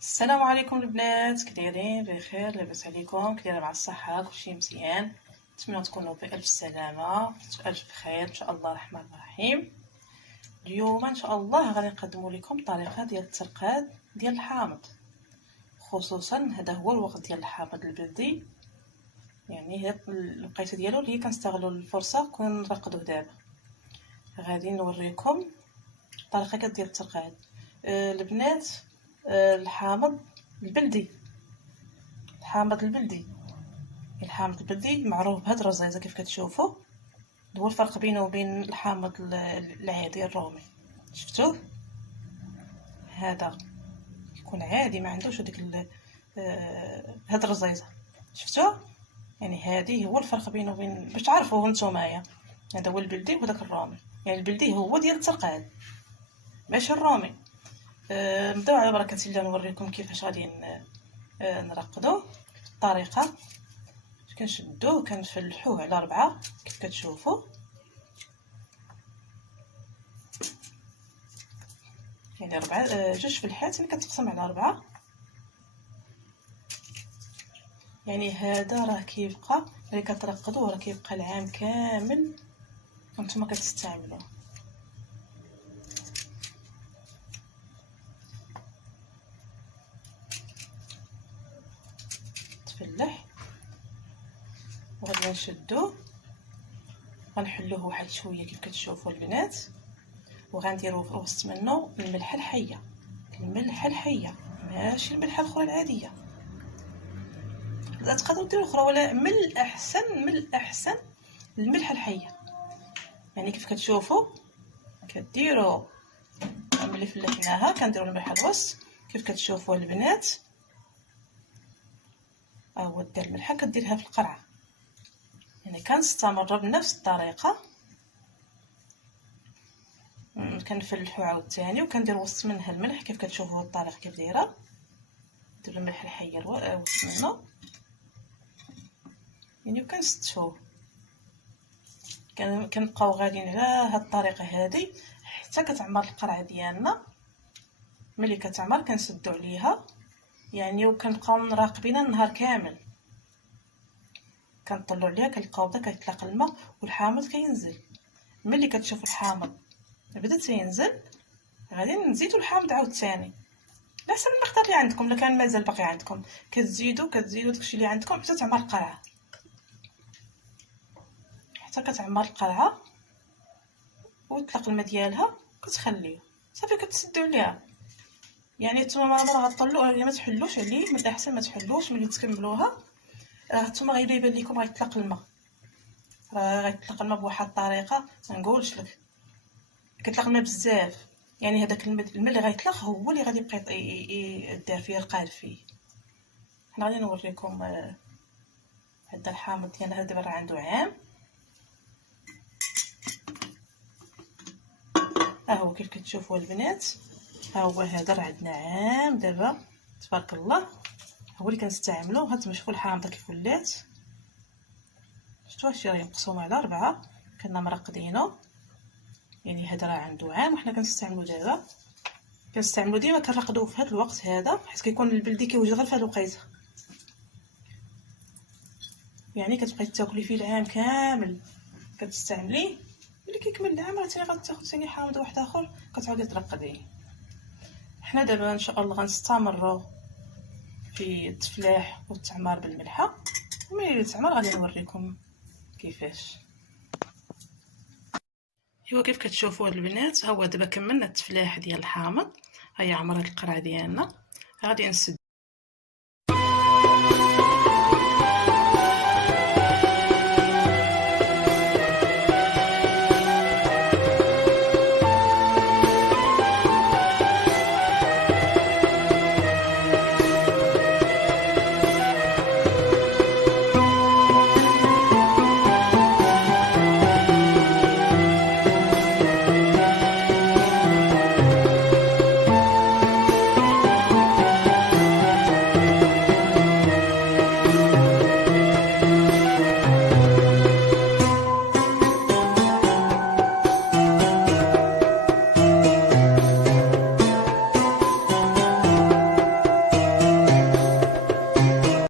السلام عليكم البنات، كدايرين؟ بخير؟ لاباس عليكم؟ كدايره مع الصحه؟ كلشي مزيان؟ نتمنى تكونوا بالف سلامه والف بخير ان شاء الله الرحمن الرحيم. اليوم ان شاء الله غادي نقدموا لكم طريقه ديال الترقاد ديال الحامض، خصوصا هذا هو الوقت ديال الحامض البلدي، يعني هاد الوقيته ديالو اللي كنستغلوا الفرصه كنرقدوه دابا. غادي نوريكم طريقه ديال الترقاد البنات. الحامض البلدي معروف بهاد الرزيزه كيف كتشوفوا. هو الفرق بينه وبين الحامض العادي الرومي، شفتوه؟ هذا يكون عادي ما عندوش هذيك هاد الرزيزه، شفتوه؟ يعني هذه هو الفرق بينه وبين، باش تعرفوه نتومايا. هذا هو البلدي وهذاك الرومي. يعني البلدي هو ديال الترقاد ماشي الرومي. نبداو على بركه الله. نوريكم كيفاش غادي نرقدوه. الطريقه كنشدوه كنفلحوه على 4 كيف كتشوفوا، يعني 4 جوج فلحات اللي كتقسم على 4. يعني هذا راه كيبقى ملي كترقدوه راه كيبقى العام كامل وانتم كتستعملوه. تفلح وغادي نشدوه، غنحلوه واحد شويه كيف كتشوفوا البنات، وغنديروا في وسط منه الملحه الحيه ماشي الملحه الاخرى العاديه. تقدروا ديروا اخرى، ولا من الاحسن الملحه الحيه. يعني كيف كتشوفوا كديروا ملي فلحناها كنديروا الملحه الوسط كيف كتشوفوا البنات. هو دير الملحه كديرها في القرعه. يعني كنستمر بنفس الطريقه، كنفلحو عاوتاني وكندير وسط منها الملح كيف كتشوفوا الطريقه كيف دايره. ندير الملح الحيه وسط منه يعني وكنستفوه. كنبقاو غاديين على هاد الطريقه هذه حتى كتعمر القرعه ديالنا. ملي كتعمر كنسدو عليها يعني، وكنبقاو مراقبينها النهار كامل. كنطلعوا عليها كنلقاو بدا كيطلق الماء والحامض كينزل. ملي كتشوفوا الحامض بدا تينزل غادي نزيدوا الحامض عاوتاني على حسب المقدار اللي عندكم. الا كان مازال باقي عندكم كتزيدوا داكشي اللي عندكم حتى تعمر القرعه، حتى كتعمر القرعه ويطلق الماء ديالها كتخليه صافي كتسدوا عليها. يعني نتوما مرة غطلعوا ولا ما تحلوش عليه، من الاحسن ما تحلوش. ملي تكملوها راه نتوما غيبان لكم غيطلق الماء، راه غيطلق الماء بواحد الطريقه ما نقولش لك. كيطلق الماء بزاف، يعني هذاك الماء اللي غيطلق هو اللي غادي يبقى يدار فيه القاد فيه. حنا غادي نوريكم هذا الحامض ديالنا. هذا دابا عنده عام، ها هو كيف كتشوفوا البنات. ها هو هذا راه عندنا عام دابا تبارك الله، هو اللي كنستعملو. هانتوما شوفوا الحامضه كيف ولات، شفتوا هادشي راه مقسوم على 4 كنا مراقدينو. يعني هذا راه عنده عام وحنا كنستعملو دابا. كنستعملو ديما كنرقدوه في هذا الوقت هذا، حيت كيكون البلدي كيوجد غير في هذه الوقيته. يعني كتبقاي تاكلي فيه العام كامل كتستعمليه. ملي كيكمل العام راه تاني غتاخدي ثاني حامض واحد اخر كتعاودي ترقديه. حنا دابا ان شاء الله غنستمروا في التفلاح والتعمار بالملحه، وملي تعمر غادي نوريكم كيفاش. ايوا كيف كتشوفوا البنات، ها هو دابا كملنا التفلاح ديال الحامض. هيا عمرت القرعه ديالنا. غادي نسد